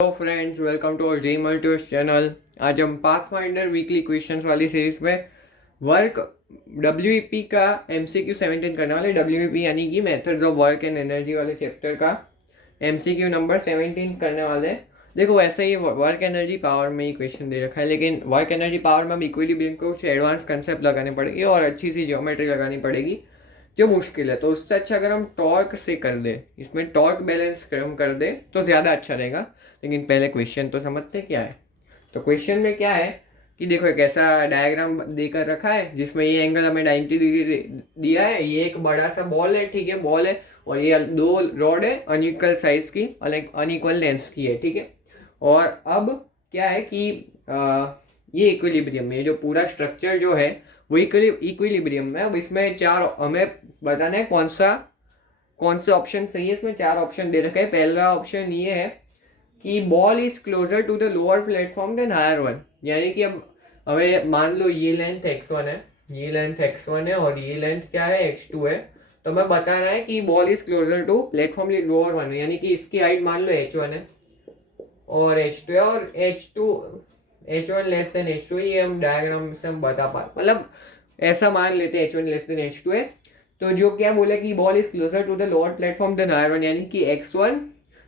Hello friends, welcome to our JEE multiverse channel. आज हम pathfinder weekly questions वाली series में वर्क डब्ल्यूईपी का एमसीक्यू 17 करने वाले। डब्ल्यूईपी यानी कि methods of work and energy वाले चैप्टर का एमसीक्यू नंबर 17 करने वाले। देखो, वैसे ही वर्क एनर्जी पावर में ही क्वेश्चन दे रखा है, लेकिन वर्क एनर्जी पावर में अब इक्विलिब्रियम को कुछ एडवांस कंसेप्ट लगाने पड़ेगी और अच्छी सी ज्योमेट्री लगानी पड़ेगी जो मुश्किल है। तो उससे अच्छा अगर हम टॉर्क से कर दे, इसमें टॉर्क बैलेंस हम कर दे तो ज़्यादा अच्छा रहेगा। लेकिन पहले क्वेश्चन तो समझते क्या है। तो क्वेश्चन में क्या है कि देखो, एक ऐसा डायग्राम देकर रखा है जिसमें ये एंगल हमें 90 डिग्री दिया है। ये एक बड़ा सा बॉल है, ठीक है, बॉल है, और ये दो रॉड है अनइक्वल साइज की, अनइक्वल लेंथ की है, ठीक है। और अब क्या है कि ये इक्विलिब्रियम में, ये जो पूरा स्ट्रक्चर जो है वो इक्विलिब्रियम में। अब इसमें चार हमें बताना है कौन से ऑप्शन सही है। इसमें चार ऑप्शन दे रखे हैं। पहला ऑप्शन ये है कि ball is closer to the lower platform than higher one, यानी कि अब हमें मान लो ये लेंथ x1 है, ये लेंथ x1 है और ये लेंथ क्या है, x2 है। तो हमें बताना है कि ball is closer to platform lower one, यानी कि इसकी हाइट मान लो h1 है और h2 है, और h1 लेस देन h2, ये हम डायग्राम से हम बता पा, मतलब ऐसा मान लेते हैं h1 लेस देन h2 है। तो जो क्या बोले कि ball is closer to the lower platform than higher one, यानी कि x1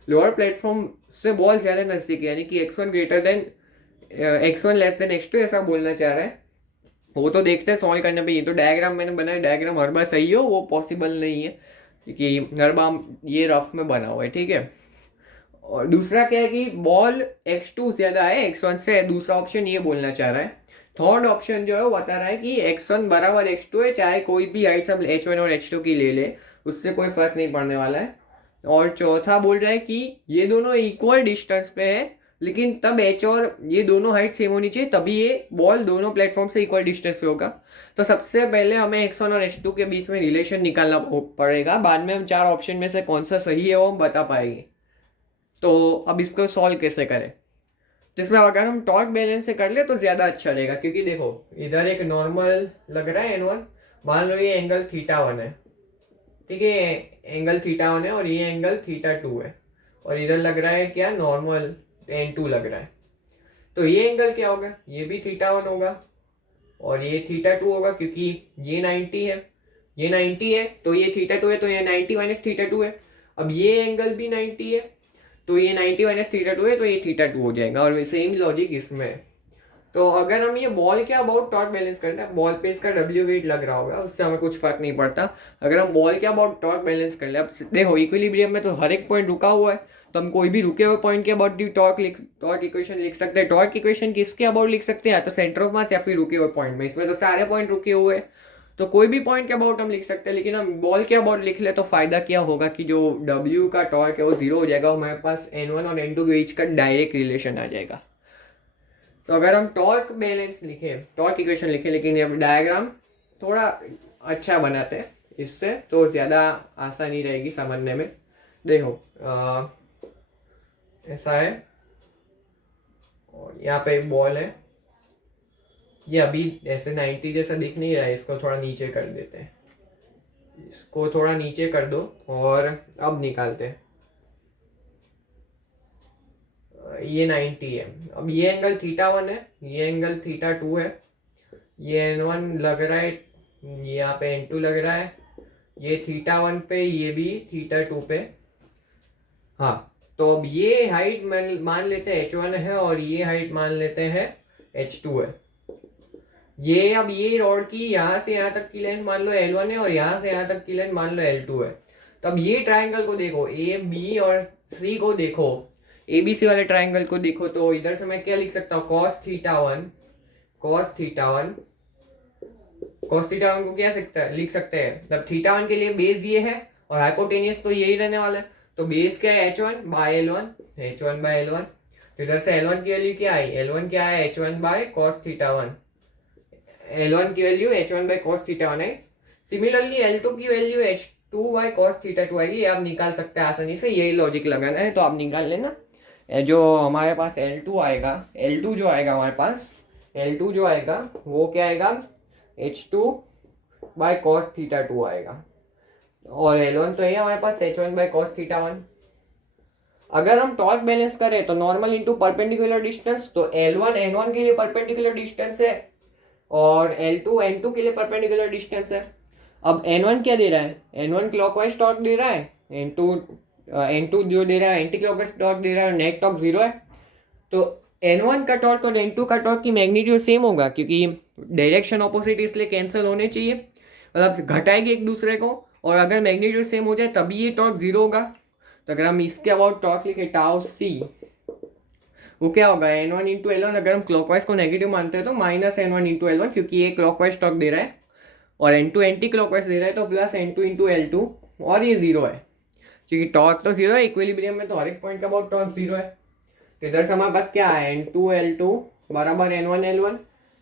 लोअर प्लेटफॉर्म से बॉल ज़्यादा नजदीक है, यानी कि x1 greater than x1 less than x2, ऐसा बोलना चाह रहा है। वो तो देखते हैं सॉल्व करने पे। ये तो डायग्राम मैंने बनाया, डायग्राम हर बार सही हो वो पॉसिबल नहीं है, क्योंकि हर बार ये रफ में बना हुआ है, ठीक है। और दूसरा क्या है कि बॉल x2 ज़्यादा है x1 से, दूसरा ऑप्शन ये बोलना चाह रहा है। थर्ड ऑप्शन जो है वो बता रहा है कि x1 बराबर x2 है, चाहे कोई भी हाइट हम h1 और h2 की ले ले, उससे कोई फर्क नहीं पड़ने वाला है। और चौथा बोल रहा है कि ये दोनों इक्वल डिस्टेंस पे है, लेकिन तब एच और ये दोनों हाइट सेम होनी चाहिए, तभी ये बॉल दोनों प्लेटफॉर्म से इक्वल डिस्टेंस पे होगा। तो सबसे पहले हमें x1 और h2 के बीच में रिलेशन निकालना पड़ेगा, बाद में हम चार ऑप्शन में से कौन सा सही है वो हम बता पाएंगे। तो अब इसको सॉल्व कैसे करें, जिसमें अगर हम टॉर्क बैलेंस से कर ले तो ज़्यादा अच्छा रहेगा, क्योंकि देखो इधर एक नॉर्मल लग रहा है n1, मान लो ये एंगल θ1 है, ठीक है, एंगल θ1 है और ये एंगल θ2 है, और इधर लग रहा है क्या, नॉर्मल n2 लग रहा है। तो ये एंगल क्या होगा, ये भी θ1 होगा और ये θ2 होगा, क्योंकि ये 90 है, ये 90 है तो ये θ2 है, तो ये 90 माइनस θ2 है। अब ये एंगल भी 90 है, तो ये 90 माइनस θ2 है, तो ये θ2 हो जाएगा। और सेम लॉजिक इसमें है। तो अगर हम ये बॉल के अबाउट टॉर्क बैलेंस करते हैं, बॉल पे इसका डब्ल्यू वेट लग रहा होगा, उससे हमें कुछ फर्क नहीं पड़ता। अगर हम बॉल के अबाउट टॉर्क बैलेंस कर ले, अब देखो इक्विलिब्रियम में तो हर एक पॉइंट रुका हुआ है, तो हम कोई भी रुके हुए पॉइंट के अबाउट टॉर्क इक्वेशन लिख सकते हैं। टॉर्क इक्वेशन किसके अबाउट लिख सकते हैं, या तो सेंटर ऑफ मास या फिर रुके हुए पॉइंट में। इसमें तो सारे पॉइंट रुके हुए हैं, तो कोई भी पॉइंट के अबाउट हम लिख सकते हैं। लेकिन हम बॉल के अबाउट लिख ले तो फायदा क्या होगा कि जो डब्ल्यू का टॉर्क है वो जीरो हो जाएगा, हमारे पास n1 और n2 के बीच का डायरेक्ट रिलेशन आ जाएगा। तो अगर हम टॉर्क बैलेंस लिखे, टॉर्क इक्वेशन लिखे, लेकिन ये डायग्राम थोड़ा अच्छा बनाते हैं इससे, तो ज़्यादा आसानी रहेगी समझने में। देखो ऐसा है, और यहाँ पे एक बॉल है, ये अभी ऐसे 90 जैसा दिख नहीं रहा है, इसको थोड़ा नीचे कर देते हैं, इसको थोड़ा नीचे कर दो और अब निकालते हैं। ये 90 है, अब ये एंगल θ1 है, ये एंगल θ2 है, ये n1 लग रहा है, ये यहाँ पे n2 लग रहा है, ये θ1 पे, ये भी θ2 पे। हाँ, तो अब ये हाइट मान लेते हैं h1 है और ये हाइट मान लेते हैं h2 है। ये अब ये रॉड की यहाँ से यहाँ तक की लेंथ मान लो L1 है और यहाँ से यहाँ तक की लेंथ मान लो L2 है। तो अब ये ट्राइंगल को देखो, ए बी और सी को देखो, ए बी सी वाले ट्राइंगल को देखो, तो इधर से मैं क्या लिख सकता हूँ, cos θ1 को क्या लिख सकते हैं, मतलब θ1 के लिए बेस ये है और हाइपोटेनियस तो यही रहने वाला है। तो बेस क्या है, h1 बाय L1, तो इधर से L1 की वैल्यू क्या आई, L1 क्या है, h1 बाय cos θ1, L1 की वैल्यू h1 बाय cos θ1 है। सिमिलरली L2 की वैल्यू h2 बाय cos θ2 आएगी, आप निकाल सकते हैं आसानी से, यही लॉजिक लगाना है तो आप निकाल लेना। जो हमारे पास L2 आएगा, L2 जो आएगा हमारे पास, L2 जो आएगा वो क्या आएगा, h2 बाय cos θ2 आएगा, और L1 तो है हमारे पास h1 बाय cos θ1। अगर हम टॉर्क बैलेंस करें तो नॉर्मल इंटू परपेंडिकुलर डिस्टेंस, तो L1 N1 के लिए परपेंडिकुलर डिस्टेंस है और L2 N2 के लिए परपेंडिकुलर डिस्टेंस है। अब N1 क्या दे रहा है, N1 क्लॉकवाइज टॉर्क दे रहा है, N2 जो दे रहा है एंटी क्लॉकवाइज टॉर्क दे रहा है, नेट टॉर्क 0 है। तो N1 का टॉर्क और N2 का टॉर्क की मैग्नीट्यूड सेम होगा क्योंकि डायरेक्शन ऑपोजिट, इसलिए कैंसिल होने चाहिए, मतलब घटाएगी एक दूसरे को। और अगर मैग्नीट्यूड सेम हो जाए तभी ये टॉर्क 0 होगा। तो अगर हम इसके अबाउट टॉर्क लिखे टाउ सी, वो क्या होगा N1 इंटू L1, अगर हम क्लॉकवाइज को नेगेटिव मानते हैं तो माइनस N1 इंटू L1, क्योंकि ये क्लॉकवाइज टॉर्क दे रहा है और N2 एंटी क्लॉकवाइज दे रहा है, तो प्लस N2 इंटू L2, और ये 0 है क्योंकि टॉर्क तो 0 है, इक्विलिब्रियम में तो हर एक पॉइंट का अबाउट टॉर्क 0 है। तो इधर से हमारे पास क्या आया, N2 L2 बराबर N1 L1।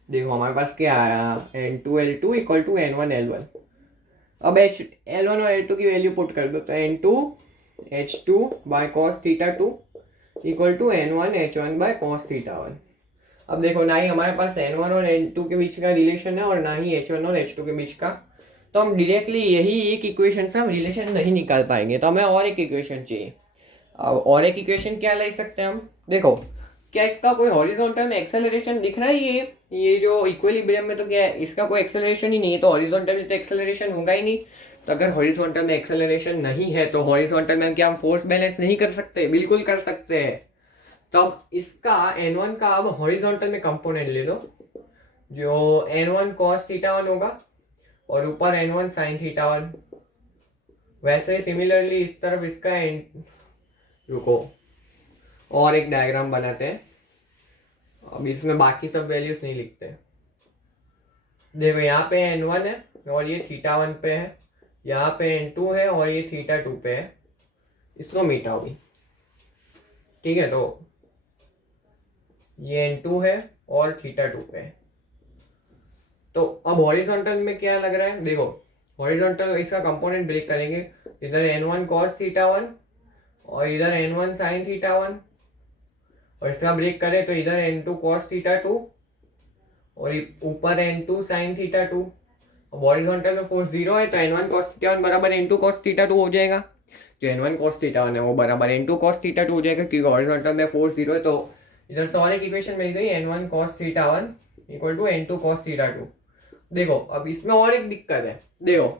देखो हमारे पास क्या आया, N2 L2 equal to N1 L1। अब L1 और L2 की वैल्यू पुट कर दो, तो N2 H2 by cos theta 2 equal to N1 H1 by cos theta 1। अब देखो ना ही हमारे पास N1 और N2 के बीच का रिलेशन है और ना ही H1 और H2 के बीच का, तो हम डायरेक्टली यही एक इक्वेशन से हम रिलेशन नहीं निकाल पाएंगे, तो हमें और एक इक्वेशन चाहिए। अब और एक इक्वेशन क्या ले सकते हैं हम, देखो क्या इसका कोई हॉरिजॉन्टल में एक्सेलरेशन दिख रहा है, ये जो इक्विलिब्रियम में तो क्या है, इसका कोई एक्सेलरेशन ही नहीं है, तो हॉरिजॉन्टल में तो एक्सेलरेशन होगा ही नहीं। तो अगर हॉरिजॉन्टल में एक्सेलरेशन नहीं है तो हॉरिजॉन्टल में क्या हम फोर्स बैलेंस नहीं कर सकते, बिल्कुल कर सकते हैं। तो अब इसका N1 का अब हॉरिजॉन्टल में कंपोनेंट ले लो, जो N1 cos थीटा 1 होगा और ऊपर N1 sin थीटा 1। वैसे सिमिलरली इस तरफ इसका रुको और एक डायग्राम बनाते हैं, अब इसमें बाकी सब वैल्यूज नहीं लिखते। देखो यहाँ पे N1 है और ये थीटा 1 पे है, यहाँ पे N2 है और ये थीटा 2 पे है, इसको मिटाओ भी, ठीक है। तो ये N2 है और थीटा 2 पे है। तो अब हॉरिजॉन्टल में क्या लग रहा है, देखो हॉरिजॉन्टल इसका कंपोनेंट ब्रेक करेंगे, इधर N1 cos थीटा 1 और इधर N1 sin थीटा 1, और इसका ब्रेक करें तो इधर N2 cos थीटा 2 और ऊपर N2 sin थीटा 2। अब हॉरिजॉन्टल में फोर्स 0 है तो N1 cos थीटा 1 बराबर N2 cos थीटा 2 हो जाएगा। जो N1 cos थीटा 1 है वो बराबर N2 cos थीटा 2 हो जाएगा, क्योंकि हॉरिजॉन्टल में फोर्स 0 है। तो इधर से और एक इक्वेशन मिल गई, N1 cos theta 1 equal to N2 cos theta 2। देखो अब इसमें और एक दिक्कत है, देखो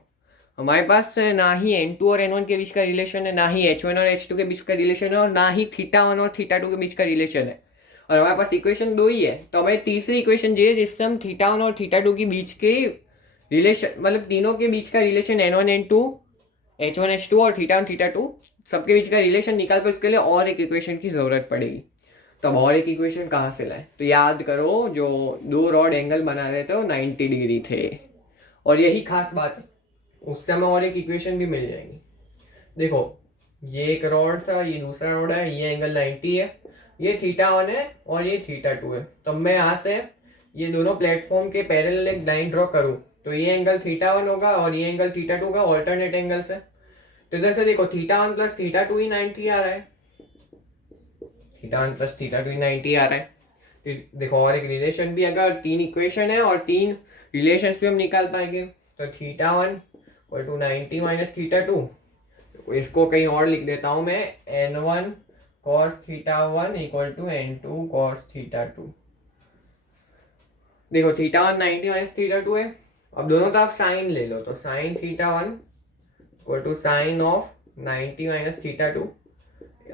हमारे पास ना ही N2 और N1 के बीच का रिलेशन है, ना ही H1 और H2 के बीच का रिलेशन है, और ना ही थीटा 1 और थीटा 2 के बीच का रिलेशन है, और हमारे पास इक्वेशन 2 ही है। तो हमें तीसरी इक्वेशन चाहिए जिससे हम थीटा 1 और थीटा 2 के बीच के रिलेशन, मतलब तीनों के बीच का relation N1 N2 H1 H2 और थीटा 1 थीटा 2 सबके बीच का रिलेशन निकाल कर उसके लिए और एक इक्वेशन की जरूरत पड़ेगी। तो अब और एक इक्वेशन कहाँ से लाए, तो याद करो जो दो रॉड एंगल बना रहे थे वो 90 डिग्री थे, और यही खास बात है, उससे हमें और एक इक्वेशन भी मिल जाएगी। देखो ये एक रॉड था, ये दूसरा रॉड है, ये एंगल 90 है, ये थीटा 1 है और ये थीटा 2 है। तो मैं यहाँ से ये दोनों प्लेटफॉर्म के पैरेलल एक लाइन ड्रॉ करूँ तो ये एंगल थीटा 1 होगा और ये एंगल थीटा 2 का ऑल्टरनेट एंगल से। तो इधर से देखो थीटा 1 प्लस थीटा 2 ही 90 आ रहा है, थीटा 1 प्लस थीटा 2 ही 90 आ रहा है। देखो और एक रिलेशन भी, अगर तीन इक्वेशन है और तीन रिलेशन भी हम निकाल पाएंगे। तो theta 1 equal to 90 minus theta 2, इसको कहीं और लिख देता हूँ मैं, N1 cos theta 1 equal to N2 cos theta 2। देखो थीटा 1 90 माइनस थीटा 2 है, अब दोनों तरफ साइन ले लो, तो sine theta 1 equal to sine of 90 minus theta 2,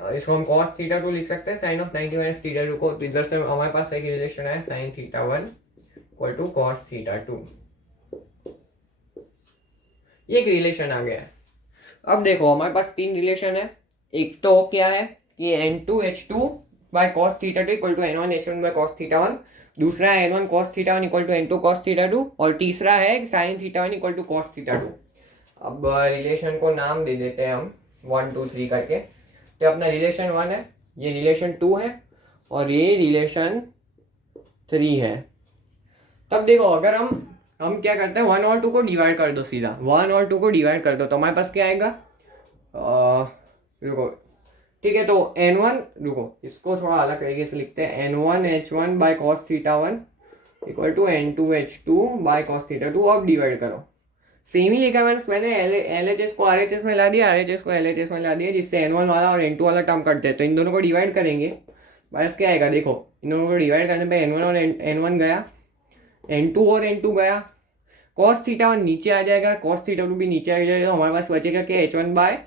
और इसको हम cos थीटा 2 लिख सकते हैं साइन ऑफ 90 माइनस थीटा 2 को। तो इधर से हमारे पास एक रिलेशन है sine theta 1 equal to cos theta 2, ये एक रिलेशन आ गया है। अब देखो हमारे पास तीन रिलेशन है, एक तो क्या है कि N2 H2 by cos theta 2 equal to N1 H1 by cos theta 1, दूसरा है N1 cos theta 1 equal to N2 cos theta 2, और तीसरा है sin theta 1 equal to cos theta 2। अब रिलेशन को नाम दे देते हैं हम 1 2 3 करके। तो अपना रिलेशन 1 है, ये रिलेशन 2 है और ये रिलेशन 3 है। तब देखो अगर हम क्या करते हैं, 1 और 2 को डिवाइड कर दो, सीधा 1 और 2 को डिवाइड कर दो तो हमारे पास क्या आएगा, रुको ठीक है, तो N1, रुको इसको थोड़ा अलग तरीके से लिखते हैं, N1 H1 by cos theta 1 equal to N2 H2 by cos theta 2। अब डिवाइड करो, सेम ही लिखा मैंने एल एच एस को आर एच एस में ला दिया, आर एच एस को एल एच एस में ला दिया, जिससे N1 वाला और N2 वाला टर्म कटते हैं। तो इन दोनों को डिवाइड करेंगे, बस क्या आएगा देखो, इन दोनों को डिवाइड करने पे N1 और N1 गया, N2 और N2 गया, cos थीटा वन नीचे आ जाएगा, cos थीटा टू भी नीचे आ जाएगा, तो हमारे पास बचेगा कि H1 by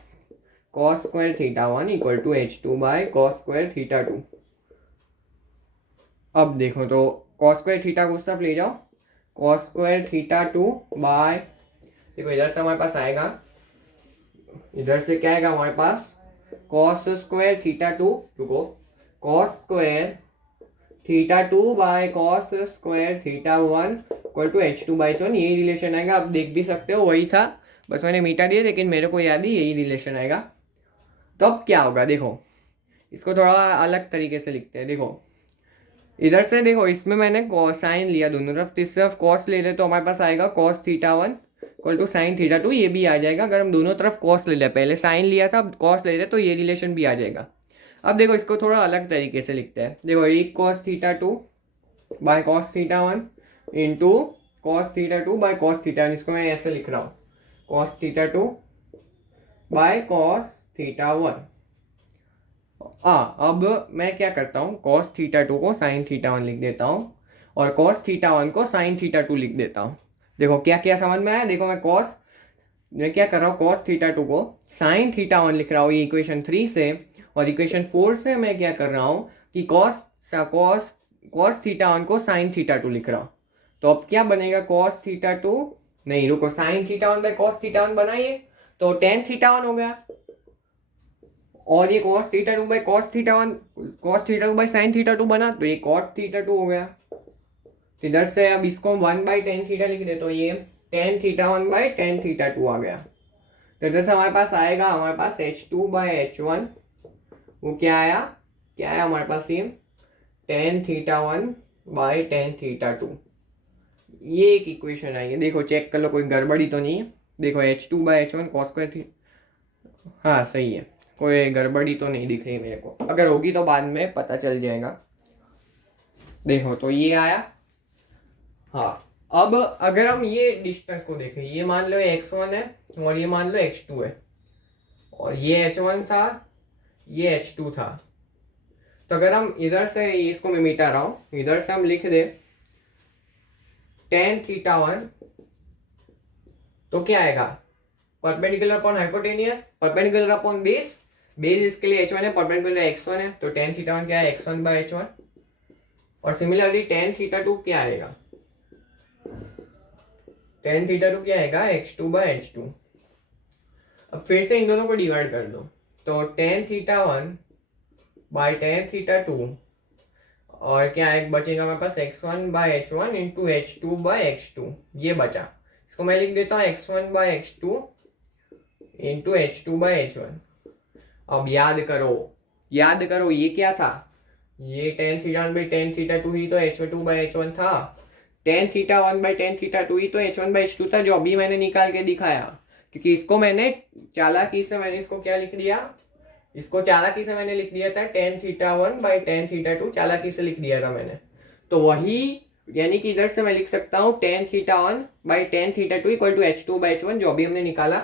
cos square theta one equal to H2 by cos square theta two. अब देखो तो cos स्क्वायर थीटा को उस तरफ ले जाओ, cos square theta two by, देखो इधर से हमारे पास आएगा, इधर से क्या आएगा हमारे पास cos स्क्वायर थीटा टू, रुको, cos square theta two by cos square theta one equal to H2 by H1, यही रिलेशन आएगा। आप देख भी सकते हो, वही था, बस मैंने मिटा दिया, लेकिन मेरे को याद ही यही रिलेशन आएगा। तो अब क्या होगा देखो, इसको थोड़ा अलग तरीके से लिखते हैं। देखो इधर से देखो, इसमें मैंने साइन लिया दोनों तरफ, तो इस तरफ कॉस ले रहे तो हमारे पास आएगा cos theta one equal to sine theta two, ये भी आ जाएगा। अगर हम दोनों तरफ कॉस ले लें, पहले साइन लिया था अब कॉस ले रहे तो ये रिलेशन भी आ जाएगा। अब देखो इसको थोड़ा अलग तरीके से लिखते हैं। देखो एक cos theta two by cos theta one into cos theta two by cos theta one, इसको मैं ऐसे लिख रहा हूँ, cos theta two by cos theta one. अब मैं क्या करता हूँ, cos थीटा टू को साइन थीटा वन लिख देता हूँ और cos थीटा वन को साइन थीटा टू लिख देता हूँ। देखो क्या क्या समझ में आया। देखो मैं क्या कर रहा हूँ, cos थीटा टू को साइन थीटा वन लिख रहा हूँ ये इक्वेशन 3 से, और इक्वेशन 4 से मैं क्या कर रहा हूँ कि cos थीटा वन को साइन थीटा टू लिख रहा हूँ। तो अब क्या बनेगा, cos थीटा टू, नहीं रुको, sign theta one by cos theta one बनाइए तो tan थीटा वन हो गया, और ये cos theta two by cos theta one, cos theta two by sine theta to बना, तो ये cot थीटा टू हो गया। तो इधर से अब इसको 1 बाई टेन थीटा लिख दे, तो ये tan theta one by tan theta two आ गया। तो इधर से हमारे पास आएगा, हमारे पास H2 बाई H1, वो क्या आया हमारे पास, ये tan theta one by tan theta two, ये एक इक्वेशन आई है। देखो चेक कर लो कोई गड़बड़ी तो नहीं है। देखो H2 by H1 cos square थी, हाँ सही है, कोई गड़बड़ी तो नहीं दिख रही मेरे को, अगर होगी तो बाद में पता चल जाएगा। देखो तो ये आया। हाँ अब अगर हम ये डिस्टेंस को देखें, ये मान लो x1 है और ये मान लो x2 है, और ये h1 था, ये h2 था। तो अगर हम इधर से, इसको मैं मिटा रहा हूँ, इधर से हम लिख दे tan थीटा वन, तो क्या आएगा, perpendicular upon hypotenuse, perpendicular upon base, base इसके लिए h1 है, परपेंडिकुलर x1 है, तो tan थीटा वन क्या है, x1 बाय h1। और सिमिलरली tan थीटा टू क्या आएगा, tan थीटा टू क्या आएगा, x2 बाय h2। अब फिर से इन दोनों को डिवाइड कर दो, तो tan theta one by tan theta to, और क्या एक बचेगा हमारे पास x1 bye h1 into h2 bye x2, ये बचा। इसको मैं लिख देता हूँ x1 bye x2 into h2 bye h1। अब याद करो ये क्या था, ये tan theta one by tan theta two ही तो h2 बाई h1 था, tan theta one by tan theta two ही तो h1 बाई h2 था, जो अभी मैंने निकाल के दिखाया। क्योंकि इसको मैंने चालाकी से मैंने इसको क्या लिख दिया, इसको चालाकी से मैंने लिख दिया था tan theta one by tan theta to, चालाकी से लिख दिया था मैंने। तो वही यानी कि इधर से मैं लिख सकता हूँ tan theta one by tan theta two equal to h2 by h1, जो अभी हमने निकाला।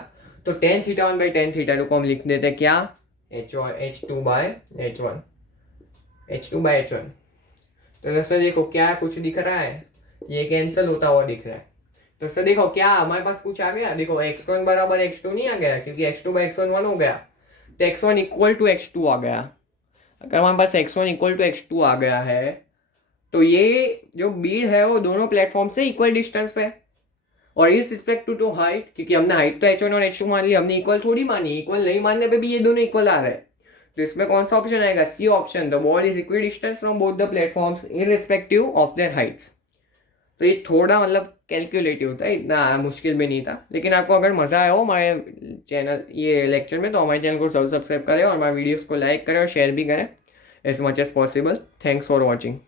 तो tan theta one by tan theta two को हम लिख देते क्या, h2 bye h1, h2 bye h1। तो जैसे देखो क्या कुछ दिख रहा है, ये कैंसिल होता हुआ दिख रहा है। तो जैसे देखो क्या हमारे पास कुछ आ गया, देखो x1 बराबर x2 नहीं आ गया, क्योंकि x2 बाई x1 1 हो गया, तो x1 इक्वल टू x2 आ गया। अगर हमारे पास x1 इक्वल टू x2 आ गया है, तो ये जो बीड है वो दोनों प्लेटफॉर्म से इक्वल डिस्टेंस पे, और इस रिस्पेक्ट टू हाइट, क्योंकि हमने हाइट तो h1 और h2 मान ली, हमने इक्वल थोड़ी मानी, इक्वल नहीं मानने पे भी ये दोनों इक्वल आ रहे हैं। तो इसमें कौन सा ऑप्शन आएगा, C option, the wall is equal distance from both the platforms irrespective of their heights. तो ये थोड़ा मतलब कैलकुलेटिव था, इतना मुश्किल भी नहीं था। लेकिन आपको अगर मज़ा आया हो हमारे चैनल ये लेक्चर में, तो हमारे चैनल को जरूर सब्सक्राइब करें और हमारे वीडियोस को लाइक करें और शेयर भी करें as much as possible. Thanks for watching.